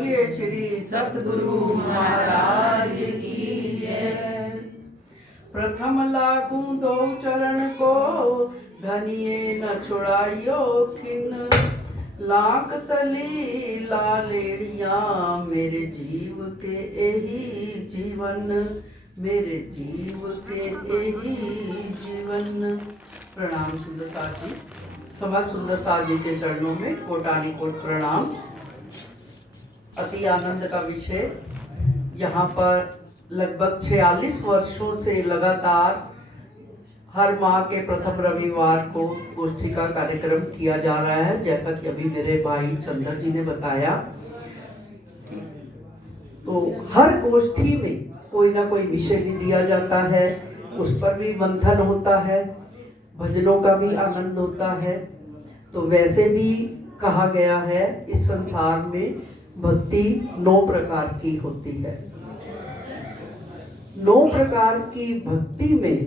बोलिए श्री सतगुरु महाराज की जय। प्रथम लागू दो चरण को, धनिये न छुड़ाइयो खिन। लाख तली लालेड़िया, मेरे जीव के यही जीवन, मेरे जीव के यही जीवन। प्रणाम सुंदर साथ जी। समस्त सुंदर साथ जी के चरणों में कोटानी कोट प्रणाम। अति आनंद का विषय। यहाँ पर लगभग 46 वर्षों से लगातार हर माह के प्रथम रविवार को गोष्ठी का कार्यक्रम किया जा रहा है। जैसा कि अभी मेरे भाई चंद्र जी ने बताया, तो हर गोष्ठी में कोई ना कोई विषय भी दिया जाता है, उस पर भी मंथन होता है, भजनों का भी आनंद होता है। तो वैसे भी कहा गया है इस संसार में भक्ति 9 प्रकार की होती है। 9 प्रकार की भक्ति में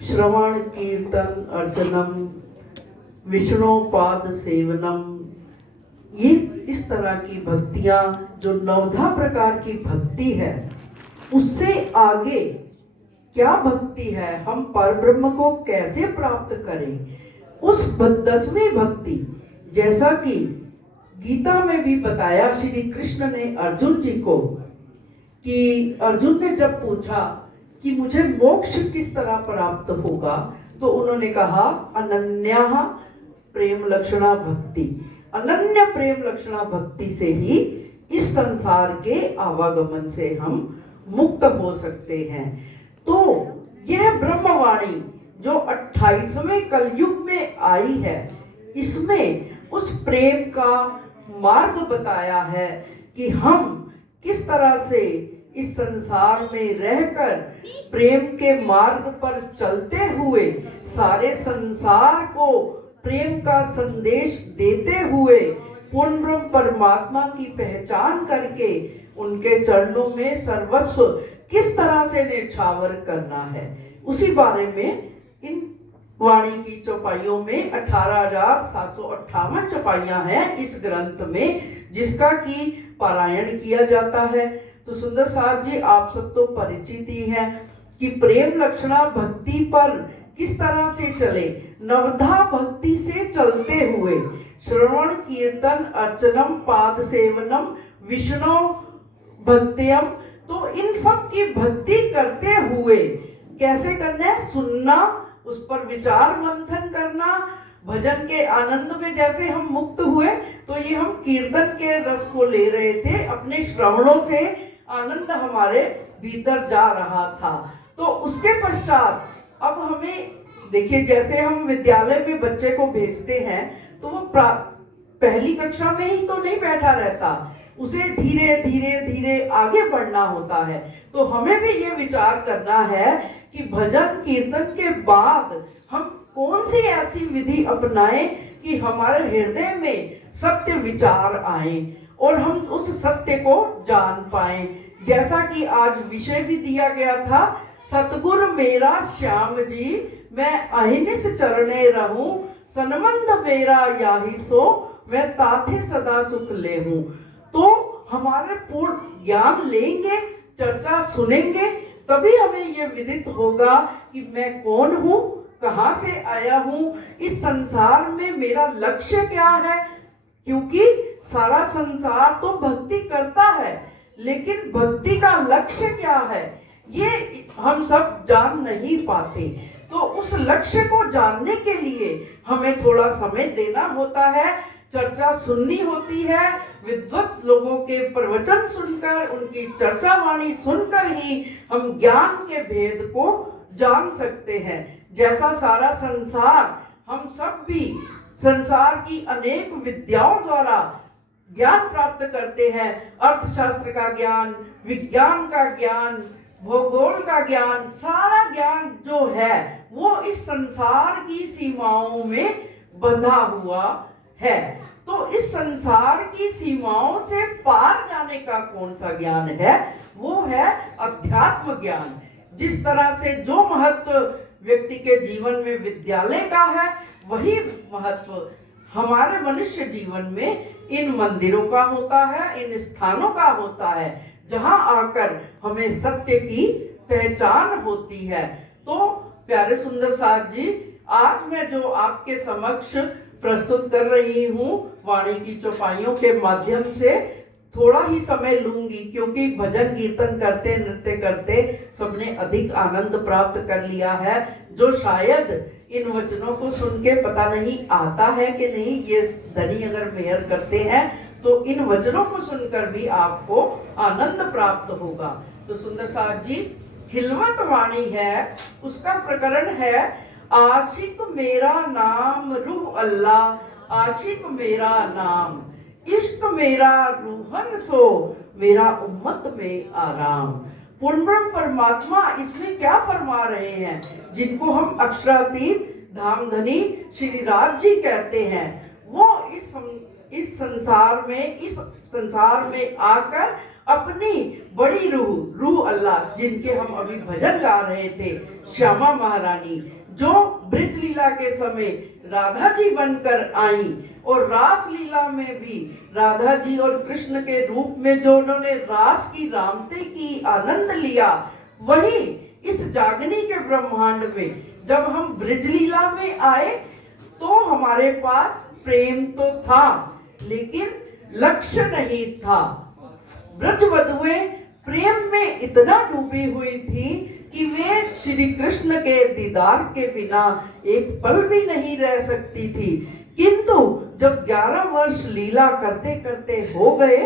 श्रवण कीर्तन अर्चनम विष्णु पाद सेवनम, ये इस तरह की भक्तियां जो 9 प्रकार की भक्ति है, उससे आगे क्या भक्ति है, हम परब्रह्म को कैसे प्राप्त करें, उस 10वीं भक्ति, जैसा कि गीता में भी बताया श्री कृष्ण ने अर्जुन जी को, कि अर्जुन ने जब पूछा कि मुझे मोक्ष किस तरह प्राप्त होगा, तो उन्होंने कहा अनन्या प्रेम लक्षणा भक्ति। अनन्य प्रेम लक्षणा भक्ति से ही इस संसार के आवागमन से हम मुक्त हो सकते हैं। तो यह ब्रह्मवाणी जो 28वें कलयुग में आई है, इसमें उस प्रेम का मार्ग बताया है कि हम किस तरह से इस संसार में रहकर प्रेम के मार्ग पर चलते हुए सारे संसार को प्रेम का संदेश देते हुए पूर्ण ब्रह्म परमात्मा की पहचान करके उनके चरणों में सर्वस्व किस तरह से न्यौछावर करना है, उसी बारे में इन वाणी की चौपाइयों में 18,758 चौपाइयां हैं इस ग्रंथ में, जिसका की पारायण किया जाता है। तो सुंदर साथ जी, आप सब तो परिचित ही हैं कि प्रेम लक्षणा भक्ति पर किस तरह से चले। 9 भक्ति से चलते हुए श्रवण कीर्तन अर्चनम पाद सेवनम विष्णु भक्त्यम, तो इन सब की भक्ति करते हुए कैसे करना है, सुनना, उस पर विचार मंथन करना, भजन के आनंद में जैसे हम मुक्त हुए, तो ये हम कीर्तन के रस को ले रहे थे, अपने श्रवणों से आनंद हमारे भीतर जा रहा था। तो उसके पश्चात अब हमें देखिए, जैसे हम विद्यालय में बच्चे को भेजते हैं तो वो पहली कक्षा में ही तो नहीं बैठा रहता, उसे धीरे धीरे धीरे आगे बढ़ना होता है। तो हमें भी ये विचार करना है कि भजन कीर्तन के बाद हम कौन सी ऐसी विधि अपनाएं कि हमारे हृदय में सत्य विचार आए और हम उस सत्य को जान पाएं। जैसा कि आज विषय भी दिया गया था, सतगुरु मेरा श्याम जी, मैं अहिनिस चरणे रहूं, सनमंद मेरा याही सो, मैं ताथे सदा सुख लेहूं। तो हमारे पूर्ण ज्ञान लेंगे, चर्चा सुनेंगे, तभी हमें ये विदित होगा कि मैं कौन हूँ, कहाँ से आया हूँ, इस संसार में मेरा लक्ष्य क्या है। क्योंकि सारा संसार तो भक्ति करता है, लेकिन भक्ति का लक्ष्य क्या है ये हम सब जान नहीं पाते। तो उस लक्ष्य को जानने के लिए हमें थोड़ा समय देना होता है, चर्चा सुननी होती है, विद्वत लोगों के प्रवचन सुनकर, उनकी चर्चा वाणी सुनकर ही हम ज्ञान के भेद को जान सकते हैं। जैसा सारा संसार, हम सब भी संसार की अनेक विद्याओं द्वारा ज्ञान प्राप्त करते हैं, अर्थशास्त्र का ज्ञान, विज्ञान का ज्ञान, भूगोल का ज्ञान, सारा ज्ञान जो है वो इस संसार की सीमाओं में बंधा हुआ है। तो इस संसार की सीमाओं से पार जाने का कौन सा ज्ञान है, वो है अध्यात्म ज्ञान। जिस तरह से जो महत्व व्यक्ति के जीवन में विद्यालय का है, वही महत्व हमारे मनुष्य जीवन में इन मंदिरों का होता है, इन स्थानों का होता है जहां आकर हमें सत्य की पहचान होती है। तो प्यारे सुंदर साथ जी, आज मैं जो आपके समक्ष प्रस्तुत कर रही हूँ वाणी की चौपाइयों के माध्यम से, थोड़ा ही समय लूंगी क्योंकि भजन कीर्तन करते नृत्य करते सबने अधिक आनंद प्राप्त कर लिया है, जो शायद इन वचनों को सुन के पता नहीं आता है कि नहीं, ये धनी अगर मेहर करते हैं तो इन वचनों को सुनकर भी आपको आनंद प्राप्त होगा। तो सुंदर साथ जी, खिलवत वाणी है, उसका प्रकरण है आशिक मेरा नाम रूह अल्लाह, आशिक मेरा नाम इश्क मेरा रूहन सो, मेरा उम्मत में आराम। पूर्ण ब्रह्म परमात्मा इसमें क्या फरमा रहे हैं, जिनको हम अक्षरातीत धामधनी श्री राज जी कहते हैं, वो इस संसार में आकर अपनी बड़ी रूह अल्लाह, जिनके हम अभी भजन गा रहे थे, श्यामा महारानी, जो ब्रज लीला के समय राधा जी बनकर आई और रास लीला में भी राधा जी और कृष्ण के रूप में जो उन्होंने रास की रामते की आनंद लिया, वही इस जागनी के ब्रह्मांड में जब हम ब्रज लीला में आए तो हमारे पास प्रेम तो था लेकिन लक्ष्य नहीं था। ब्रजवधुएं प्रेम में इतना डूबी हुई थी कि वे श्री कृष्ण के दीदार के बिना एक पल भी नहीं रह सकती थी, किंतु जब 11 वर्ष लीला करते करते हो गए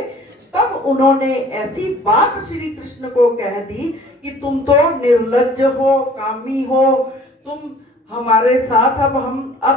तब उन्होंने ऐसी बात श्री कृष्ण को कह दी कि तुम तो निर्लज्ज हो, कामी हो, तुम हमारे साथ अब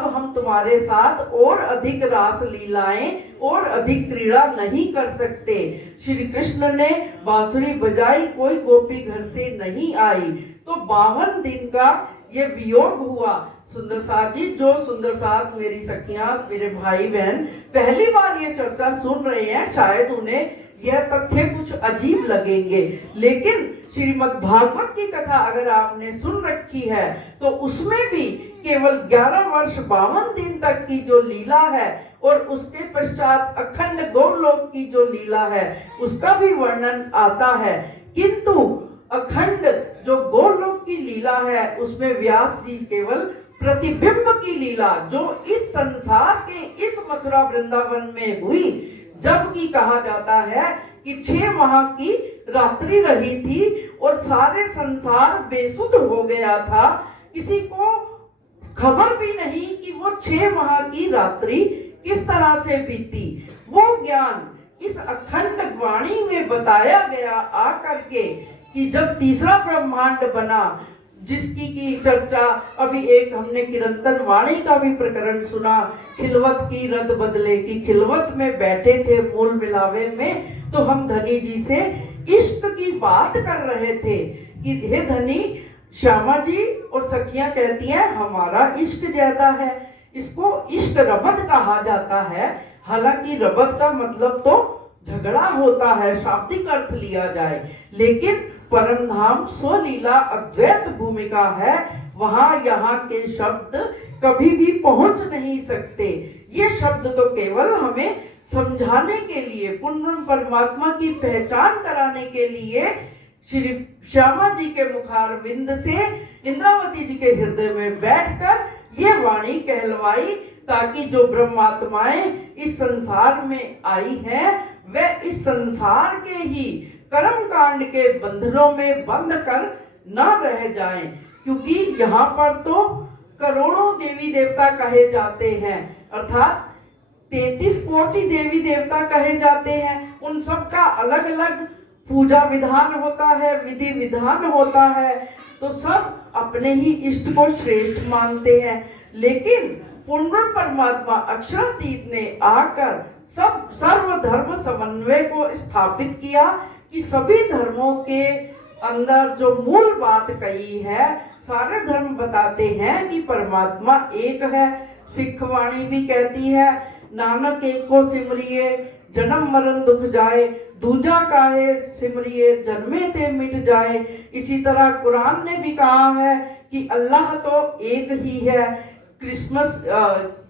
हम तुम्हारे साथ और अधिक रास लीलाएं और अधिक क्रीड़ा नहीं कर सकते। श्री कृष्ण ने बांसुरी बजाई, कोई गोपी घर से नहीं आई, तो 52 दिन का ये वियोग हुआ। सुंदर साथ जी, जो सुंदर साथ मेरी सखियां, मेरे भाई बहन पहली बार ये चर्चा सुन रहे हैं, शायद उन्हें यह तथ्य कुछ अजीब लगेंगे, लेकिन श्रीमद् भागवत की कथा अगर आपने सुन रखी है तो उसमें भी केवल 11 वर्ष 52 दिन तक की जो लीला है और उसके पश्चात अखंड गोलोक की जो लीला है उसका भी वर्णन आता है, किंतु अखंड जो गोलोक की लीला है उसमें व्यास जी केवल प्रतिबिंब की लीला जो इस संसार के इस मथुरा वृंदावन में हुई, जबकि कहा जाता है कि 6 माह की रात्रि रही थी और सारे संसार बेसुध हो गया था, किसी को खबर भी नहीं कि वो 6 माह की रात्रि किस तरह से बीती। वो ज्ञान इस अखंड वाणी में बताया गया आकर के कि जब तीसरा ब्रह्मांड बना, जिसकी की चर्चा अभी एक हमने किरंतन वाणी का भी प्रकरण सुना, खिलवत की रद बदले की खिलवत में बैठे थे मूल मिलावे में, तो हम धनी जी से इश्क की बात कर रहे थे कि हे धनी, श्यामा जी और सखियां कहती हैं हमारा इश्क ज्यादा है, इसको इश्क रबद कहा जाता है। हालांकि रबद का मतलब तो झगड़ा होता है, शाब्दिक अर्थ लिया जाए, लेकिन परम धाम स्वलीला अद्वैत भूमिका है, वहां यहाँ के शब्द कभी भी पहुंच नहीं सकते। ये शब्द तो केवल हमें समझाने के लिए, पूर्ण परमात्मा की पहचान कराने के लिए श्री श्यामा जी के मुखारविंद से इंद्रावती जी के हृदय में बैठकर ये वाणी कहलवाई, ताकि जो ब्रह्मात्माएं इस संसार में आई हैं वे इस संसार के ही कर्म कांड के बंधनों में बंद कर न रह जाएं, क्योंकि यहाँ पर तो करोड़ों देवी देवता कहे जाते हैं, अर्थात 33 कोटि देवी देवता कहे जाते हैं, उन सब का अलग अलग पूजा विधान होता है, विधि विधान होता है, तो सब अपने ही इष्ट को श्रेष्ठ मानते हैं, लेकिन पूर्ण परमात्मा अक्षरातीत ने आकर सब सर्व धर्म समन्वय को स्थापित किया कि सभी धर्मों के अंदर जो मूल बात कही है, सारे धर्म बताते हैं कि परमात्मा एक है। सिख वाणी भी कहती है नानक एक को सिमरिए जन्म मरण दुख जाए, दूजा काहे सिमरिए जन्मे ते मिट जाए। इसी तरह कुरान ने भी कहा है कि अल्लाह तो एक ही है। क्रिसमस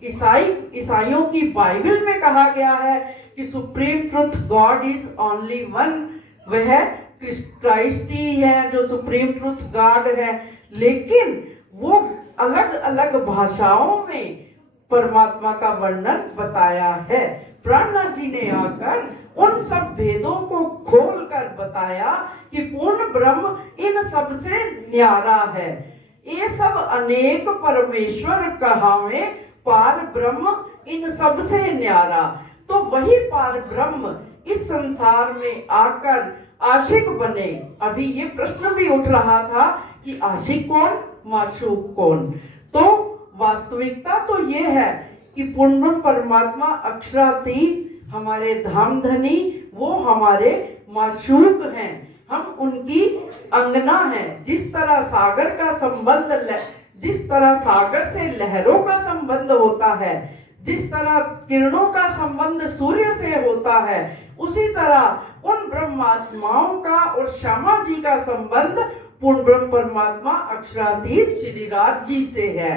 ईसाइयों की बाइबल में कहा गया है कि supreme truth God is only one, वह क्राइस्ट ही है जो सुप्रीम ट्रुथ गॉड है, लेकिन वो अलग अलग भाषाओं में परमात्मा का वर्णन बताया है। प्राणनाथ जी ने आकर उन सब भेदों को खोलकर बताया कि पूर्ण ब्रह्म इन सब से न्यारा है। ये सब अनेक परमेश्वर कहावे, पार ब्रह्म इन सब से न्यारा। तो वही पार ब्रह्म इस संसार में आकर आशिक बने। अभी ये प्रश्न भी उठ रहा था कि आशिक कौन, माशूक कौन। तो वास्तविकता तो ये है कि पूर्ण परमात्मा अक्षरातीत हमारे धामधनी, वो हमारे माशूक हैं, हम उनकी अंगना हैं। जिस तरह सागर का संबंध, जिस तरह सागर से लहरों का संबंध होता है, जिस तरह किरणों का संबंध सूर्य से होता है, उसी तरह उन ब्रह्मात्माओं का और श्यामा जी का संबंध पूर्ण ब्रह्म परमात्मा अक्षरातीत श्री राज जी से है।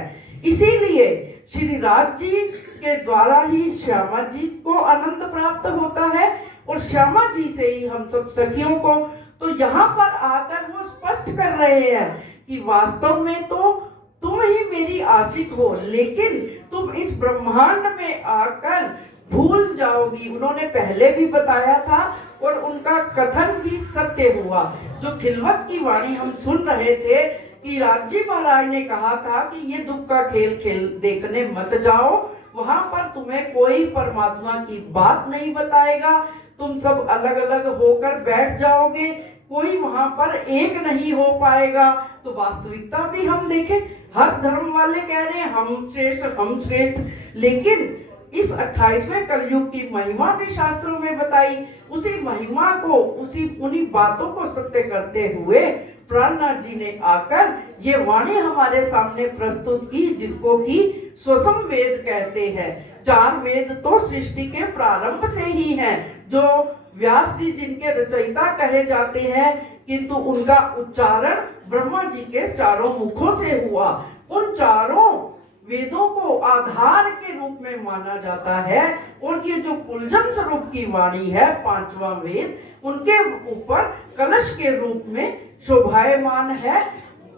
इसीलिए श्री राज जी के द्वारा ही श्यामा जी को आनंद प्राप्त होता है और श्यामा जी से ही हम सब सखियों को। तो यहाँ पर आकर वो स्पष्ट कर रहे हैं कि वास्तव में तो तुम ही मेरी आशिक हो, लेकिन तुम इस ब्रह्मांड में आकर भूल जाओगी। उन्होंने पहले भी बताया था और उनका कथन भी सत्य हुआ। जो खिलवत की वाणी हम सुन रहे थे कि राजी महाराज ने कहा था कि ये दुख का खेल खेल देखने मत जाओ, वहां पर तुम्हें कोई परमात्मा की बात नहीं बताएगा, तुम सब अलग अलग होकर बैठ जाओगे, कोई वहां पर एक नहीं हो पाएगा। तो वास्तविकता भी हम देखें, हर धर्म वाले कह रहे हैं हम श्रेष्ठ, लेकिन इस 28वें कलयुग की महिमा भी शास्त्रों में बताई। उसी महिमा को, उन्हीं बातों को सत्य करते हुए प्राणनाथ जी ने आकर ये वाणी हमारे सामने प्रस्तुत की, जिसको कि स्वसम वेद कहते हैं। 4 वेद तो सृष्टि के प्रारंभ से ही हैं, जो व्यास जी जिनके रचयिता कहे जाते हैं, किंतु उनका उच्चारण ब्रह्मा जी के चारों मुखों से हुआ। उन चारों वेदों को आधार के रूप में माना जाता है और ये जो कुलजम स्वरूप की वाणी है 5वां वेद, उनके ऊपर कलश के रूप में शोभायमान है,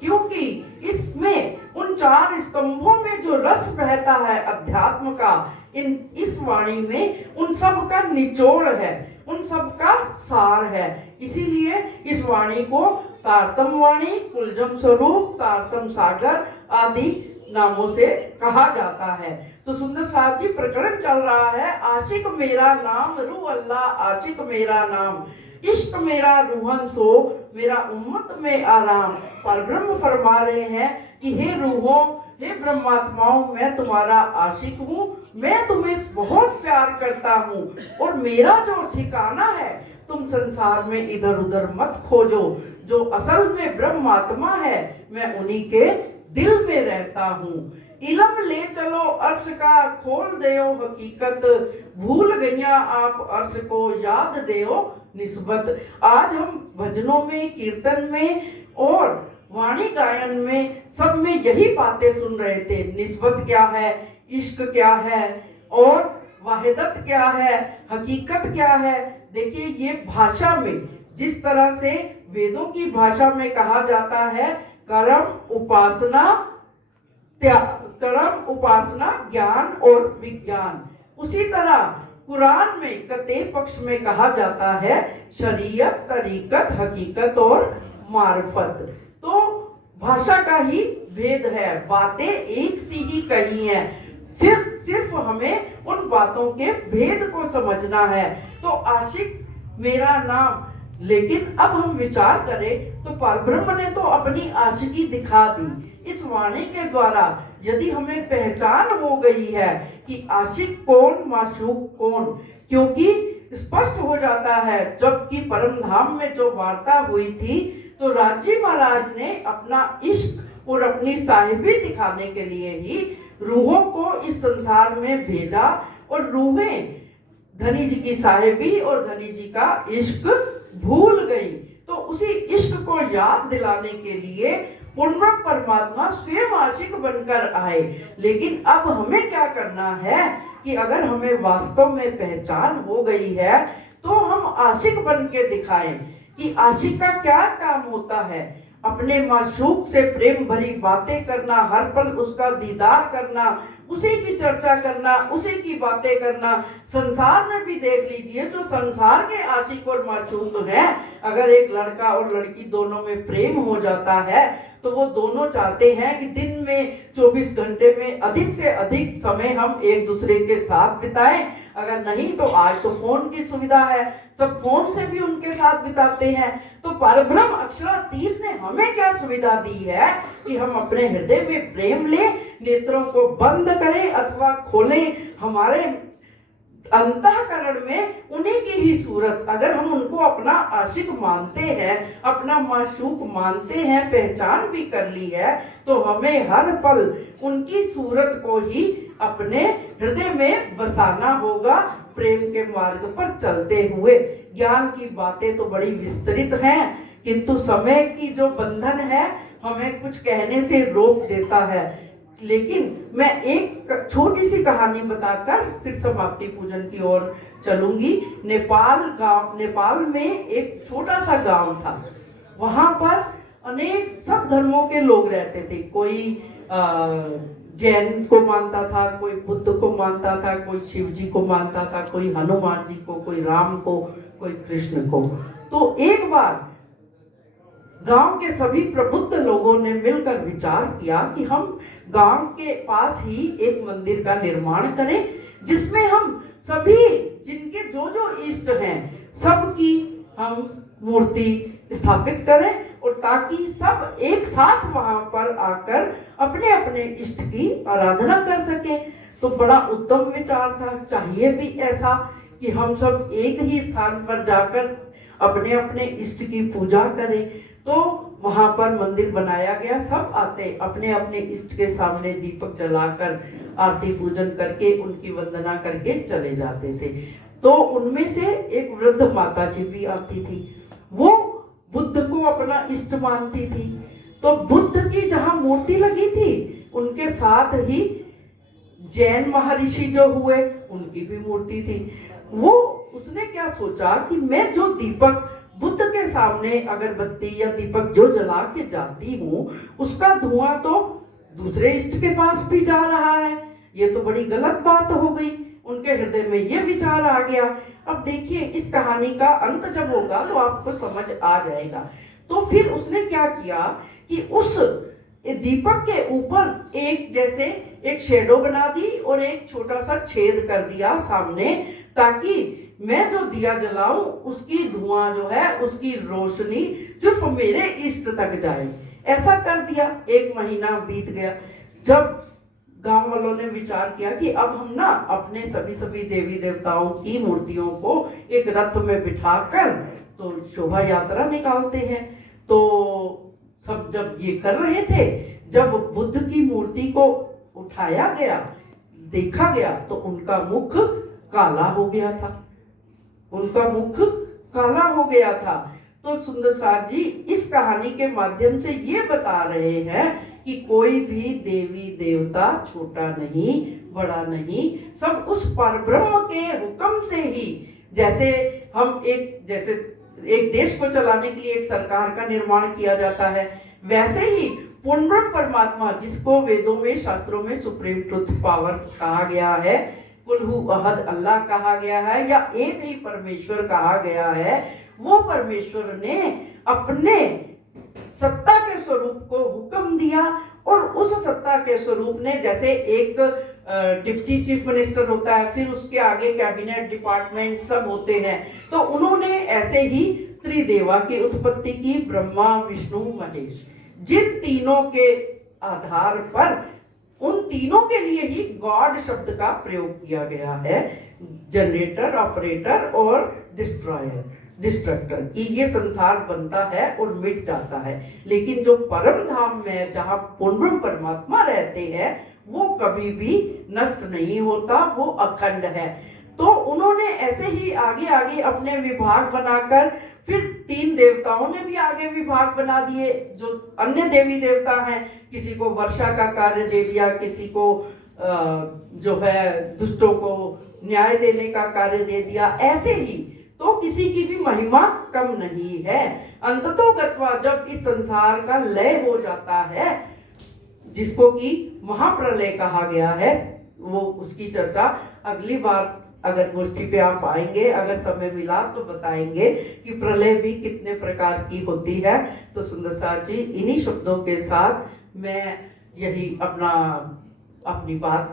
क्योंकि इसमें उन 4 स्तंभों में जो रस बहता है अध्यात्म का, इस वाणी में उन सब का निचोड़ है, उन सब का सार है। इसीलिए इस वाणी को तारतम वाणी, कुलजम स्वरूप, तारतम सागर आदि नामों से कहा जाता है। तो सुंदर साहब जी प्रकरण चल रहा है, आशिक मेरा नाम रू अल्लाह, आशिक मेरा नाम, इश्क मेरा रूहन सो, मेरा उम्मत में आराम। पर ब्रह्म फरमा रहे हैं कि हे रूहों, हे ब्रह्मात्माओं, मैं तुम्हारा आशिक हूँ, मैं तुम्हें बहुत प्यार करता हूँ और मेरा जो ठिकाना है तुम संसार में इधर उधर मत खोजो। जो असल में ब्रह्मात्मा है मैं उन्हीं के दिल में रहता हूँ। इलम ले चलो अर्श का, खोल देओ हकीकत, भूल गईया आप अर्श को, याद देओ निस्बत। आज हम भजनों में, कीर्तन में और वाणी गायन में सब में यही बातें सुन रहे थे। निस्बत क्या है, इश्क क्या है और वाहिदत क्या है, हकीकत क्या है। देखिए ये भाषा में जिस तरह से वेदों की भाषा में कहा जाता है कर्म उपासना ज्ञान और विज्ञान, उसी तरह कुरान में कते पक्ष में कहा जाता है शरीयत, तरीकत, हकीकत और मार्फत। तो भाषा का ही भेद है, बातें एक सी ही कही हैं, फिर सिर्फ हमें उन बातों के भेद को समझना है। तो आशिक मेरा नाम, लेकिन अब हम विचार करें तो परब्रह्म ने तो अपनी आशिकी दिखा दी इस वाणी के द्वारा। यदि हमें पहचान हो गई है कि आशिक कौन, माशूक कौन, क्योंकि स्पष्ट हो जाता है जबकि परम धाम में जो वार्ता हुई थी तो राजी महाराज ने अपना इश्क और अपनी साहिबी दिखाने के लिए ही रूहों को इस संसार में भेजा और रूहें धनी जी की साहिबी और धनी जी का इश्क भूल गई। तो उसी इश्क को याद दिलाने के लिए पूर्ण ब्रह्म परमात्मा स्वयं आशिक बनकर आए। लेकिन अब हमें क्या करना है कि अगर हमें वास्तव में पहचान हो गई है तो हम आशिक बन के दिखाएं कि आशिक का क्या काम होता है। अपने माशूक से प्रेम भरी बातें करना, हर पल उसका दीदार करना, उसी की चर्चा करना, उसी की बातें करना। संसार में भी देख लीजिए, जो संसार के आशिक और माशूक हैं, अगर एक लड़का और लड़की दोनों में प्रेम हो जाता है तो वो दोनों चाहते हैं कि दिन में 24 घंटे में अधिक से अधिक समय हम एक दूसरे के साथ बिताएं। अगर नहीं तो आज तो फोन की सुविधा है, सब फोन से भी उनके साथ बिताते हैं। तो परब्रह्म अक्षरातीत ने हमें क्या सुविधा दी है कि हम अपने हृदय में प्रेम लें, नेत्रों को बंद करें अथवा खोलें, हमारे अंतःकरण में उन्हीं की ही सूरत, अगर हम उनको अपना आशिक मानते हैं, अपना माशूक मानते हैं, पहचान भी कर ली है, तो हमें हर पल उनकी सूरत को ही अपने हृदय में बसाना होगा। प्रेम के मार्ग पर चलते हुए ज्ञान की बातें तो बड़ी विस्तृत हैं, किंतु समय की जो बंधन है हमें कुछ कहने से रोक देता है। लेकिन मैं एक छोटी सी कहानी बताकर फिर समाप्ति पूजन की ओर चलूंगी। नेपाल में एक छोटा सा गांव था। वहां पर अनेक सब धर्मों के लोग रहते थे। कोई जैन को मानता था, कोई बुद्ध को मानता था, कोई शिव जी को मानता था, कोई हनुमान जी को, कोई राम को, कोई कृष्ण को। तो एक बार गांव के सभी प्रबुद्ध लोगों ने मिलकर विचार किया कि हम गांव के पास ही एक मंदिर का निर्माण करें, जिसमें हम सभी जिनके जो जो इष्ट हैं सबकी हम मूर्ति स्थापित करें, और ताकि सब एक साथ वहां पर आकर अपने अपने इष्ट की आराधना कर सके। तो बड़ा उत्तम विचार था। चाहिए भी ऐसा कि हम सब एक ही स्थान पर जाकर अपने अपने इष्ट की पूजा करें। तो वहां पर मंदिर बनाया गया। सब आते अपने अपने इष्ट के सामने दीपक जलाकर आरती पूजन करके उनकी वंदना करके चले जाते थे। तो उनमें से एक वृद्ध माता जी भी आती थी। वो बुद्ध को अपना इष्ट मानती थी। तो बुद्ध की जहां मूर्ति लगी थी उनके साथ ही जैन महर्षि जो हुए उनकी भी मूर्ति थी। वो उसने क्या सोचा कि मैं जो दीपक बुद्ध के सामने अगरबत्ती या दीपक जो जला के जाती हूँ, उसका धुआं तो दूसरे इष्ट के पास भी जा रहा है। ये तो बड़ी गलत बात हो गई। उनके हृदय में ये विचार आ गया। अब देखिए, इस कहानी का अंत जब होगा तो आपको समझ आ जाएगा। तो फिर उसने क्या किया कि उस दीपक के ऊपर एक जैसे एक शेडो बना दी और एक छोटा सा छेद कर दिया सामने, ताकि मैं जो दिया जलाऊं उसकी धुआं जो है, उसकी रोशनी सिर्फ मेरे इष्ट तक जाए। ऐसा कर दिया। 1 महीना बीत गया। जब गांव वालों ने विचार किया कि अब हम ना अपने सभी देवी देवताओं की मूर्तियों को एक रथ में बिठाकर तो शोभा यात्रा निकालते हैं। तो सब जब ये कर रहे थे, जब बुद्ध की मूर्ति को उठाया गया, देखा गया, तो उनका मुख काला हो गया था। उनका मुख काला हो गया था। तो सुंदरसार जी इस कहानी के माध्यम से ये बता रहे हैं कि कोई भी देवी देवता छोटा नहीं, बड़ा नहीं, सब उस परब्रह्म के हुक्म से ही, जैसे हम एक देश को चलाने के लिए एक सरकार का निर्माण किया जाता है, वैसे ही पूर्ण ब्रह्म परमात्मा, जिसको वेदों में शास्त्रों में सुप्रीम ट्रुथ पावर कहा गया है, कुल्हू अहद अल्लाह कहा गया है, या एक ही परमेश्वर कहा गया है, वो परमेश्वर ने अपने सत्ता के स्वरूप को हुक्म दिया। और उस सत्ता के स्वरूप ने, जैसे एक डिप्टी चीफ मिनिस्टर होता है, फिर उसके आगे कैबिनेट डिपार्टमेंट सब होते हैं, तो उन्होंने ऐसे ही त्रिदेवा की उत्पत्ति की, ब्रह्मा विष्णु महेश, जिन तीनों के आधार पर उन तीनों के लिए ही गॉड शब्द का प्रयोग किया गया है। जनरेटर, ऑपरेटर और डिस्ट्रक्टर की ये संसार बनता है और मिट जाता है। लेकिन जो परम धाम में जहाँ पूर्ण परमात्मा रहते हैं, वो कभी भी नष्ट नहीं होता, वो अखंड है। तो उन्होंने ऐसे ही आगे आगे अपने विभाग बनाकर, फिर 3 देवताओं ने भी आगे विभाग बना दिए जो अन्य देवी देवता हैं। किसी को वर्षा का कार्य दे दिया, किसी को जो है दुष्टों को न्याय देने का कार्य दे दिया। ऐसे ही तो किसी की भी महिमा कम नहीं है। अंततो गत्वा जब इस संसार का लय हो जाता है, जिसको कि महाप्रलय कहा गया है, वो उसकी चर्चा अगली बार अगर गोष्ठी पे आप आएंगे, अगर समय मिला तो बताएंगे कि प्रलय भी कितने प्रकार की होती है। तो सुंदर साथ जी, इन्हीं शब्दों के साथ मैं यही अपनी बात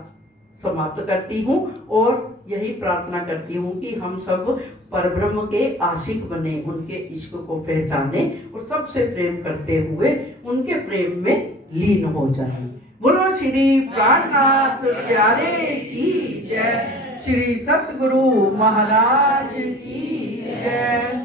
समाप्त करती हूँ और यही प्रार्थना करती हूँ कि हम सब परब्रह्म के आशिक बने, उनके इश्क को पहचाने और सबसे प्रेम करते हुए उनके प्रेम में लीन हो जाएं। बोलो श्री प्राणनाथ प्यारे की जय, श्री सतगुरु महाराज की जय।